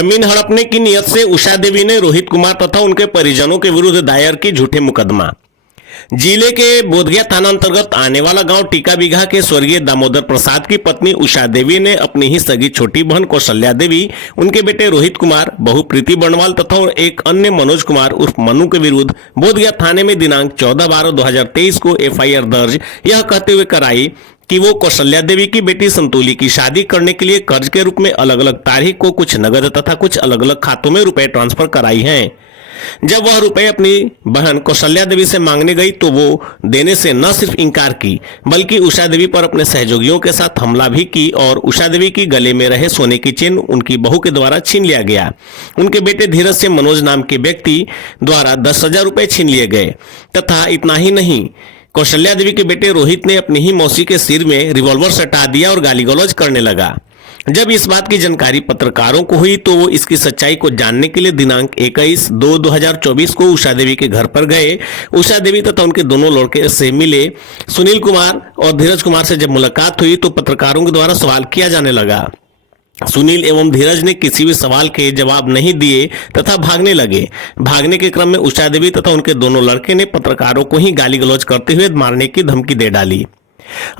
जमीन हड़पने की नियत से उषा देवी ने रोहित कुमार तथा उनके परिजनों के विरुद्ध दायर की झूठे मुकदमा। जिले के बोधगया थाना अंतर्गत आने वाला गांव टीका बीघा के स्वर्गीय दामोदर प्रसाद की पत्नी उषा देवी ने अपनी ही सगी छोटी बहन कौशल्या देवी, उनके बेटे रोहित कुमार, बहू प्रीति बर्णवाल तथा और एक अन्य मनोज कुमार उर्फ मनु के विरुद्ध बोधगया थाने में दिनांक 14/12/2023 को एफआईआर दर्ज यह कहते हुए कराई कि वो कौशल्या देवी की बेटी संतोली की शादी करने के लिए कर्ज के रूप में अलग अलग तारीख को कुछ नगद तथा कुछ अलग अलग खातों में रुपए ट्रांसफर कराई हैं। जब वह रुपए अपनी बहन कौशल्या देवी से मांगने गई तो वो देने से न सिर्फ इनकार की बल्कि उषा देवी पर अपने सहयोगियों के साथ हमला भी की और उषा देवी की गले में रहे सोने की चेन उनकी बहू के द्वारा छीन लिया गया। उनके बेटे धीरज से मनोज नाम के व्यक्ति द्वारा 10,000 रुपए छीन लिए गए तथा इतना ही नहीं, कौशल्या देवी के बेटे रोहित ने अपनी ही मौसी के सिर में रिवॉल्वर सटा दिया और गाली गलौज करने लगा। जब इस बात की जानकारी पत्रकारों को हुई तो वो इसकी सच्चाई को जानने के लिए दिनांक 21/2/2024 को उषा देवी के घर पर गए। उषा देवी तथा उनके दोनों लड़के से मिले। सुनील कुमार और धीरज कुमार से जब मुलाकात हुई तो पत्रकारों के द्वारा सवाल किया जाने लगा। सुनील एवं धीरज ने किसी भी सवाल के जवाब नहीं दिए तथा भागने लगे। भागने के क्रम में उषा देवी तथा उनके दोनों लड़के ने पत्रकारों को ही गाली गलौज करते हुए मारने की धमकी दे डाली।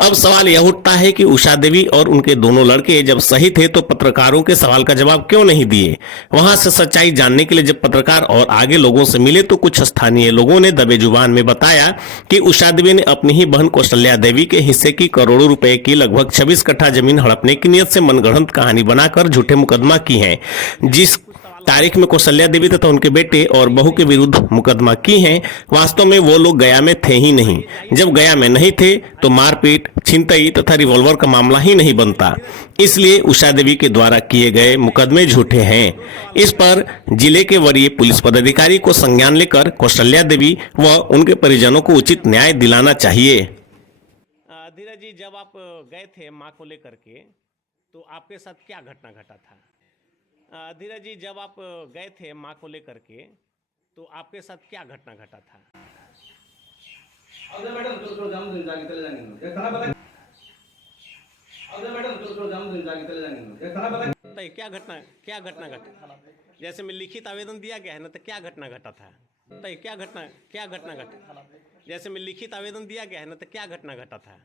अब सवाल यह उठता है कि उषा देवी और उनके दोनों लड़के जब सही थे तो पत्रकारों के सवाल का जवाब क्यों नहीं दिए। वहां से सच्चाई जानने के लिए जब पत्रकार और आगे लोगों से मिले तो कुछ स्थानीय लोगों ने दबे जुबान में बताया कि उषा देवी ने अपनी ही बहन कौशल्या देवी के हिस्से की करोड़ों रुपए की लगभग 26 कट्ठा जमीन हड़पने की नियत से मनगढ़ंत कहानी बनाकर झूठे मुकदमा की है। जिस तारीख में कौशल्या देवी तथा उनके बेटे और बहू के विरुद्ध मुकदमा की है, वास्तव में वो लोग गया में थे ही नहीं। जब गया में नहीं थे तो मारपीट, छिनतई तथा रिवॉल्वर का मामला ही नहीं बनता। इसलिए उषा देवी के द्वारा किए गए मुकदमे झूठे हैं। इस पर जिले के वरीय पुलिस पदाधिकारी को संज्ञान लेकर कौशल्या देवी व उनके परिजनों को उचित न्याय दिलाना चाहिए। धीरज जी, जब आप गए थे माँ को लेकर के तो आपके साथ क्या घटना घटा था? धीरज जी, जब आप गए थे माँ को लेकर के तो आपके साथ क्या घटना घटा था? क्या घटना घटा? जैसे में लिखित आवेदन दिया गया है ना, तो क्या घटना घटा था? क्या घटना घटा? जैसे में लिखित आवेदन दिया गया है ना, तो क्या घटना घटा था?